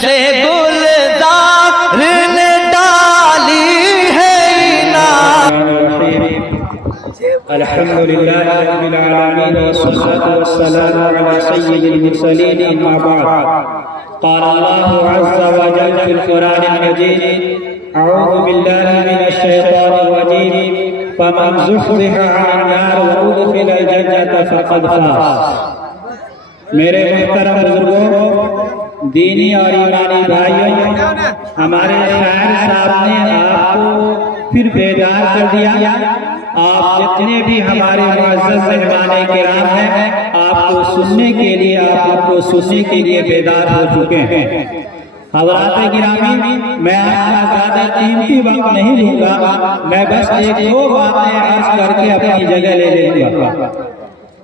سے گلزار نے ڈالی ہے الحمدللہ رب العالمین والصلاة والسلام علی سید المرسلین اما بعد قال اللہ عز وجل فی القرآن المجید اعوذ باللہ من الشیطان الرجیم فمن زحزح عن النار وادخل الجنة فقد فاز۔ میرے محترم بزرگوں، دینی اور ایمانی بھائیوں، ہمارے شاعر صاحب نے آپ کو پھر بیدار کر دیا۔ آپ جتنے بھی ہمارے معزز مہمان کرام ہیں، آپ کو سننے کے لیے، آپ کو سننے کے لیے بیدار ہو چکے ہیں۔ حضرات گرامی، میں آپ کا زیادہ قیمتی وقت نہیں لوں گا، میں بس ایک دو باتیں عرض کر کے اپنی جگہ لے لوں گا۔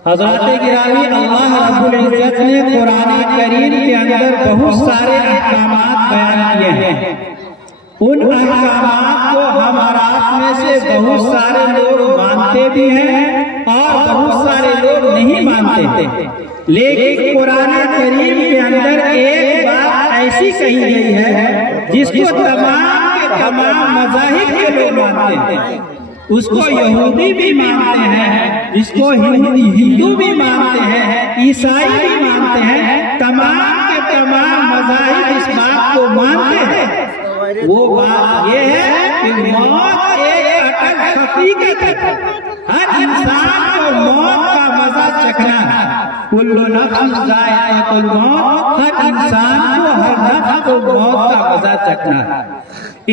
حضرات گرامی، اللہ رب العزت نے قرآن کریم کے اندر بہت سارے احکامات بیان کیے ہیں۔ ان احکامات کو ہمارا میں سے بہت سارے لوگ مانتے بھی ہیں اور بہت سارے لوگ نہیں مانتے، لیکن قرآن کریم کے اندر ایک بات ایسی کہی گئی ہے جس کو تمام کے تمام مذاہب کے لوگ مانتے ہیں۔ اس کو یہودی بھی مانتے ہیں، جس کو ہندو بھی مانتے ہیں، عیسائی بھی مانتے ہیں، تمام کے تمام مذاہب اس بات کو مانتے ہیں۔ وہ بات یہ ہے کہ موت ایک اٹل حقیقت ہے۔ ہر انسان کو موت کا مزہ چکھنا ہے۔ کل نفس ذائقۃ الموت، ہر انسان کو، ہر نفس کو موت کا مزہ چکھنا ہے۔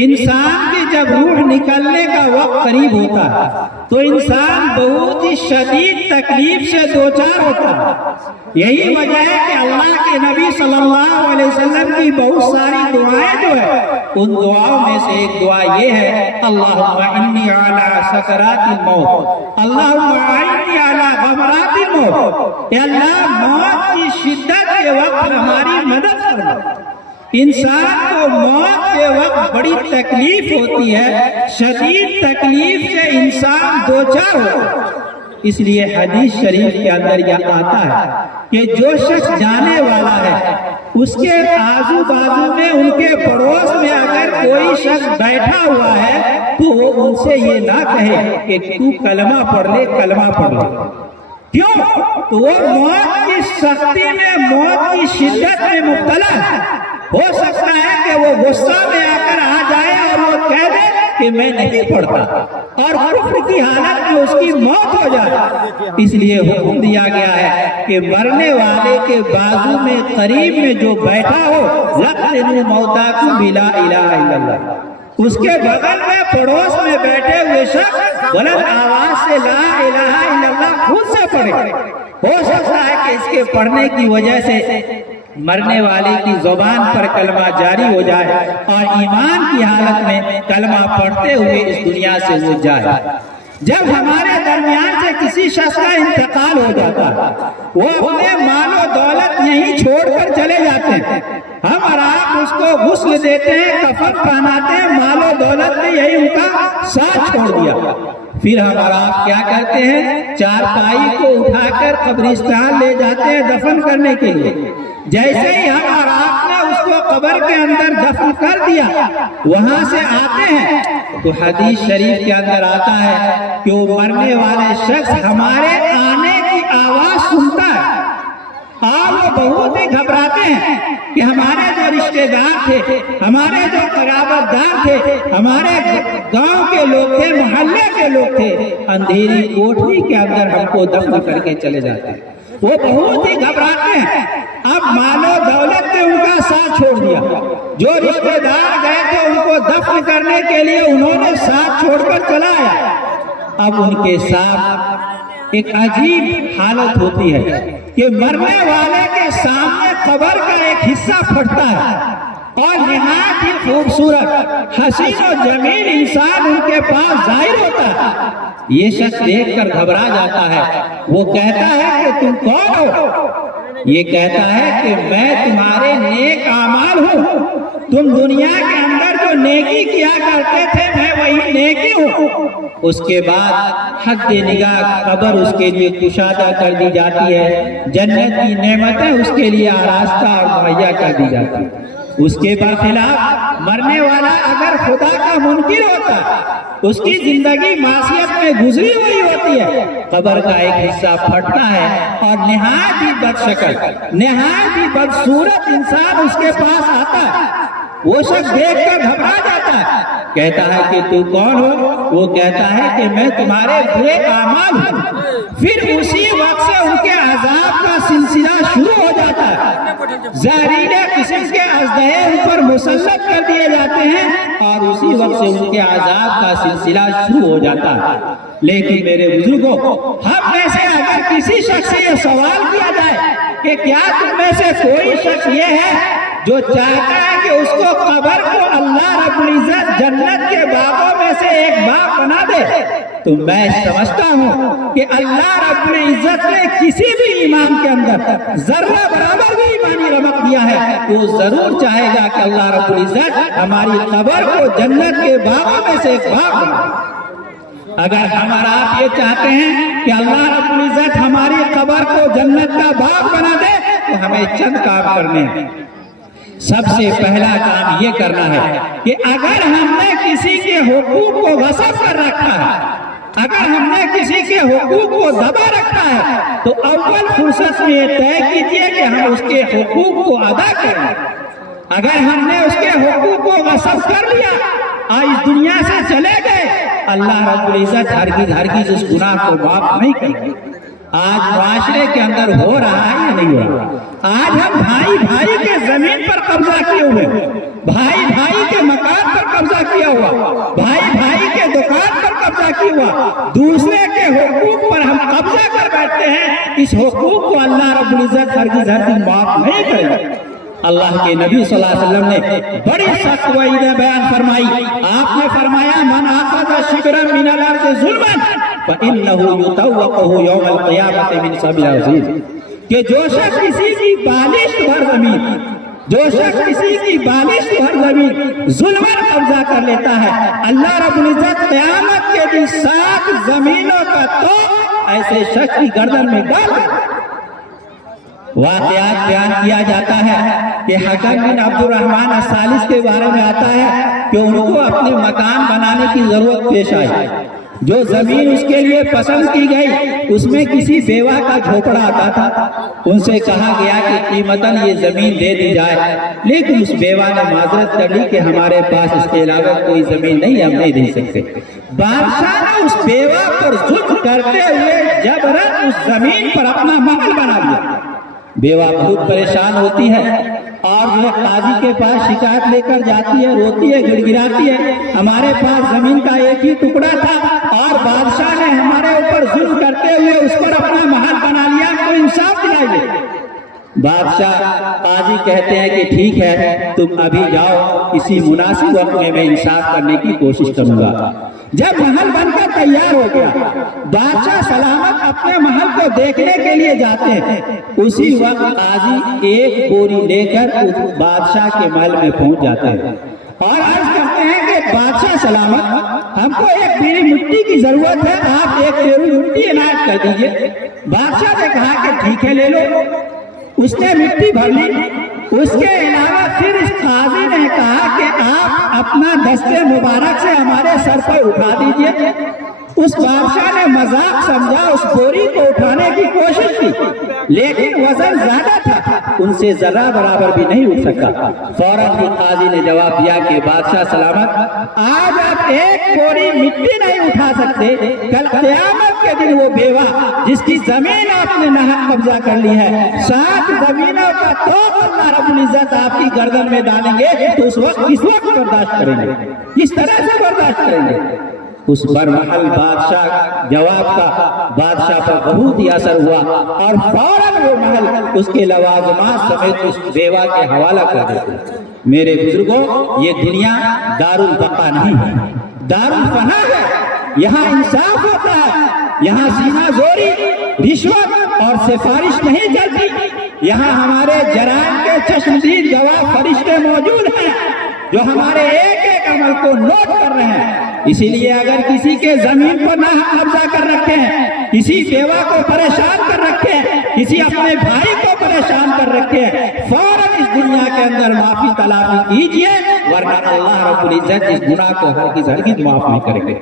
انسان کی جب روح نکلنے کا وقت قریب ہوتا ہے تو انسان بہت ہی شدید تکلیف سے دوچار ہوتا ہے۔ یہی وجہ ہے کہ اللہ کے نبی صلی اللہ علیہ وسلم کی بہت ساری دعائیں جو ہے، ان دعاؤں میں سے ایک دعا یہ ہے، اللہم انی علی سکرات الموت، اللہم انی علی غمرات الموت، اے اللہ موت کی شدت کے وقت ہماری مدد فرما۔ انسان کو موت کے وقت بڑی تکلیف ہوتی ہے، شدید تکلیف سے انسان دوچار ہوتا ہے۔ اس لیے حدیث شریف کے اندر یہ آتا ہے کہ جو شخص جانے والا ہے، اس کے آزو بازو میں، ان کے پڑوس میں اگر کوئی شخص بیٹھا ہوا ہے تو وہ ان سے یہ نہ کہے کہ تو کلمہ پڑھ لے، کلمہ پڑھ لے۔ کیوں؟ تو وہ موت کی سختی میں، موت کی شدت میں مبتلا ہے۔ ہو سکتا ہے کہ وہ غصہ میں آ کر آ جائے اور وہ کہہ دے کہ میں نہیں پڑھتا، اور کفر کی حالت میں اس کی موت ہو جائے۔ اس لیے حکم دیا گیا ہے کہ مرنے والے کے بازو میں، قریب میں جو بیٹھا ہو، لَقِّنُوا مَوْتَاكُمْ بِلَا إِلَٰهَ إِلَّا اللَّهُ، اس کے بغل میں، پڑوس میں بیٹھے ہوئے شخص بلند آواز سے لا الہ الا اللہ خود سے پڑھے۔ ہو سکتا ہے کہ اس کے پڑھنے کی وجہ سے مرنے والے کی زبان پر کلمہ جاری ہو جائے اور ایمان کی حالت میں کلمہ پڑھتے ہوئے اس دنیا سے وہ جائے۔ جب ہمارے درمیان سے کسی شخص کا انتقال ہو جاتا ہے، وہ اپنے مال و دولت یہیں چھوڑ کر چلے جاتے ہیں، ہم اور آپ اس کو غسل دیتے ہیں، کفن پہناتے ہیں، مال و دولت نے یہی ان کا ساتھ چھوڑ دیا۔ پھر ہم اور آپ کیا کرتے ہیں؟ چارپائی کو اٹھا کر قبرستان لے جاتے ہیں دفن کرنے کے لیے۔ جیسے ہی ہم اور آپ نے اس کو قبر کے اندر دفن کر دیا، وہاں سے آتے ہیں تو حدیث شریف کے اندر آتا ہے کہ وہ مرنے والے شخص ہمارے آنے کی آواز سنتا ہے اور وہ بہت ہی گھبراتے ہیں کہ ہمارے جو رشتہ دار تھے، ہمارے جو قرابت دار تھے، ہمارے گاؤں کے لوگ تھے، محلے کے لوگ تھے، اندھیری کوٹھی کے اندر ہم کو دفن کر کے چلے جاتے ہیں۔ وہ بہت ہی گھبراتے ہیں۔ اب مال و دولت نے ان کا ساتھ چھوڑ دیا، جو رشتہ دار گئے تھے ان کو دفن کرنے کے لیے انہوں نے ساتھ چھوڑ کر چلا آیا۔ اب ان کے ساتھ ایک عجیب حالت ہوتی ہے کہ مرنے والے کے سامنے قبر کا ایک حصہ پھٹتا ہے اور نہایت ہی خوبصورت، حسین و جمیل انسان ان کے پاس ظاہر ہوتا ہے۔ یہ شخص دیکھ کر گھبرا جاتا ہے، وہ کہتا ہے کہ تم کون ہو؟ یہ کہتا ہے کہ میں تمہارے نیک اعمال ہوں، تم دنیا کے اندر جو نیکی کیا کرتے تھے میں وہی نیکی ہوں۔ اس کے بعد حد نگاہ قبر اس کے لیے کشادہ کر دی جاتی ہے، جنت کی نعمتیں اس کے لیے آراستہ اور مہیا کر دی جاتی ہے۔ اس کے برخلاف مرنے والا اگر خدا کا منکر ہوتا، اس کی زندگی معصیت میں گزری ہوئی ہوتی ہے، قبر کا ایک حصہ پھٹتا ہے اور نہایت ہی بدشکل، نہایت ہی بدصورت انسان اس کے پاس آتا ہے۔ وہ شخص دیکھ کر گھبرا جاتا ہے، کہتا ہے کہ تو کون ہو؟ وہ کہتا ہے کہ میں تمہارے برے اعمال ہوں۔ پھر اسی وقت سے ان کے عذاب کا سلسلہ شروع ہو جاتا ہے، زہریلے قسم کے اژدہے ان پر مسلط کر دیے جاتے ہیں اور اسی وقت سے ان کے عذاب کا سلسلہ شروع ہو جاتا ہے۔ لیکن میرے بزرگوں، ہم میں سے اگر کسی شخص سے یہ سوال کیا جائے کہ کیا تم میں سے کوئی شخص یہ ہے جو چاہتا ہے کہ اس کو قبر کو اللہ رب العزت جنت کے باغوں میں سے ایک باغ بنا دے، تو میں سمجھتا ہوں کہ اللہ رب العزت نے کسی بھی ایمان کے اندر ذرہ برابر بھی ایمانی رمق دیا ہے، وہ ضرور چاہے گا کہ اللہ رب العزت ہماری قبر کو جنت کے باغوں میں سے ایک باغ بنا دے۔ اگر ہم اور آپ یہ چاہتے ہیں کہ اللہ رب العزت ہماری قبر کو جنت کا باغ بنا دے، تو ہمیں چند کام کرنے ہیں۔ سب سے پہلا کام یہ کرنا ہے کہ اگر ہم نے کسی کے حقوق کو غصب کر رکھا ہے، اگر ہم نے کسی کے حقوق کو دبا رکھا ہے، تو اول فرصت میں یہ طے کیجئے کہ ہم اس کے حقوق کو ادا کریں۔ اگر ہم نے اس کے حقوق کو غصب کر لیا اور اس دنیا سے چلے گئے، اللہ رب العزت ہرگز اس گناہ کو معاف نہیں کرے گا۔ آج معاشرے کے اندر ہو رہا ہے یا نہیں ہو رہا؟ آج ہم بھائی بھائی کے زمین پر قبضہ کیے ہوئے، بھائی بھائی کے مکان پر قبضہ کیا ہوا، بھائی بھائی کے دکان پر قبضہ کیا ہوا، دوسرے کے حقوق پر ہم قبضہ کر بیٹھتے ہیں۔ اس حقوق کو اللہ رب العزت ہرگز معاف نہیں کرے گا۔ اللہ کے نبی صلی اللہ علیہ وسلم نے بڑی سخت وعیدیں بیان فرمائی۔ آپ نے فرمایا من اخذ شبرا من الارض ظلما فانه يطوقه يوم القيامه من سبع عظیم، کہ جو شخص کسی کی بالشت بھر زمین، جو شخص کسی کی بالشت بھر زمین ظلماً قبضہ کر لیتا ہے، اللہ رب العزت قیامت کے دن 7 زمینوں کا توق ایسے شخص کی گردن میں ڈال دیتا ہے۔ واقعات بیان کیا جاتا ہے کہ حکم بن عبد الرحمن الثالث کے بارے میں آتا ہے کہ ان کو اپنے مکان بنانے کی ضرورت پیش آئی۔ جو زمین اس کے لیے پسند کی گئی اس میں کسی بیوہ کا جھوپڑا آتا تھا۔ ان سے کہا گیا کہ قیمتاً یہ زمین دے دی جائے، لیکن اس بیوہ نے معذرت کر لی کہ ہمارے پاس اس کے علاوہ کوئی زمین نہیں، ہم نہیں دے سکتے۔ بادشاہ نے اس بیوہ پر ظلم کرتے ہوئے جبراً اس زمین پر اپنا محل بنا دیا۔ بیوہ بہت پریشان ہوتی ہے اور وہ قاضی کے پاس شکایت لے کر جاتی ہے، روتی ہے، گڑ گڑاتی ہے، ہمارے پاس زمین کا ایک ہی ٹکڑا تھا اور بادشاہ نے ہمارے اوپر ظلم کرتے ہوئے اس پر اپنا محل بنا لیا، تو انصاف دلائیے۔ بادشاہ قاضی کہتے ہیں کہ ٹھیک ہے، تم ابھی جاؤ، کسی مناسب وقت میں انصاف کرنے کی کوشش کروں گا۔ جب محل بن کر تیار ہو گیا، بادشاہ سلامت اپنے محل کو دیکھنے کے لیے جاتے ہیں۔ اسی وقت قاضی ایک بوری لے کر بادشاہ کے محل میں پہنچ جاتے ہیں اور عرض کرتے ہیں کہ بادشاہ سلامت، ہم کو ایک بیڑی مٹی کی ضرورت ہے، آپ ایک بیڑی مٹی عنایت کر دیجئے۔ بادشاہ نے کہا کہ ٹھیک ہے، لے لو۔ اس نے مٹی بھر لی۔ اس کے علاوہ پھر اس قاضی نے کہا کہ آپ اپنا دستے مبارک سے ہمارے سر پر اٹھا دیجئے۔ اس بادشاہ نے مذاق سمجھا، اس بوری کو اٹھانے کی کوشش کی، لیکن وزن زیادہ تھا، ان سے ذرہ برابر بھی نہیں اٹھ سکا۔ فوراً ہی قاضی نے جواب دیا کہ بادشاہ سلامت، آج آپ ایک بوری مٹی نہیں اٹھا سکتے، کل قیامت کے دن وہ بیوہ جس کی زمین آپ نے ناحق قبضہ کر لی ہے، 7 زمینوں کا توق اللہ رب العزت آپ کی گردن میں ڈالیں گے، تو اس وقت کس وقت برداشت کریں گے؟ کس طرح سے برداشت کریں گے؟ اس برمحل بادشاہ جواب کا بادشاہ پر بہت ہی اثر ہوا اور فوراً وہ محل اس کے لوازمات سمیت اس بیوہ کے حوالہ کر دیتے۔ میرے بزرگوں، یہ دنیا دار البقا نہیں ہے، دار الفنا ہے۔ یہاں انصاف ہوتا ہے، یہاں سینہ زوری، رشوت اور سفارش نہیں چلتی۔ یہاں ہمارے جرائم کے چشمدید گواہ فرشتے موجود ہیں جو ہمارے ایک ایک عمل کو نوٹ کر رہے ہیں۔ اسی لیے اگر کسی کے زمین پر ناحق قبضہ کر رکھے ہیں، کسی بیوہ کو پریشان کر رکھے ہیں، کسی اپنے بھائی کو پریشان کر رکھے ہیں، فوراً اس دنیا کے اندر معافی تلافی کیجئے، ورنہ اللہ رب العزت اس گناہ کو ہرگز معاف نہیں کریں گے۔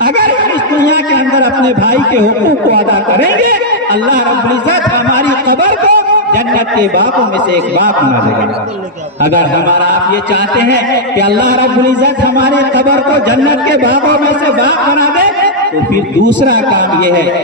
اگر ہم اس دنیا کے اندر اپنے بھائی کے حقوق کو ادا کریں گے، اللہ رب العزت ہماری قبر کو جنت کے باغوں میں سے ایک باغ بنا دے گا۔ اگر ہمارا آپ یہ چاہتے ہیں کہ اللہ رب العزت ہماری قبر کو جنت کے باغوں میں سے باغ بنا دے، تو پھر دوسرا کام یہ ہے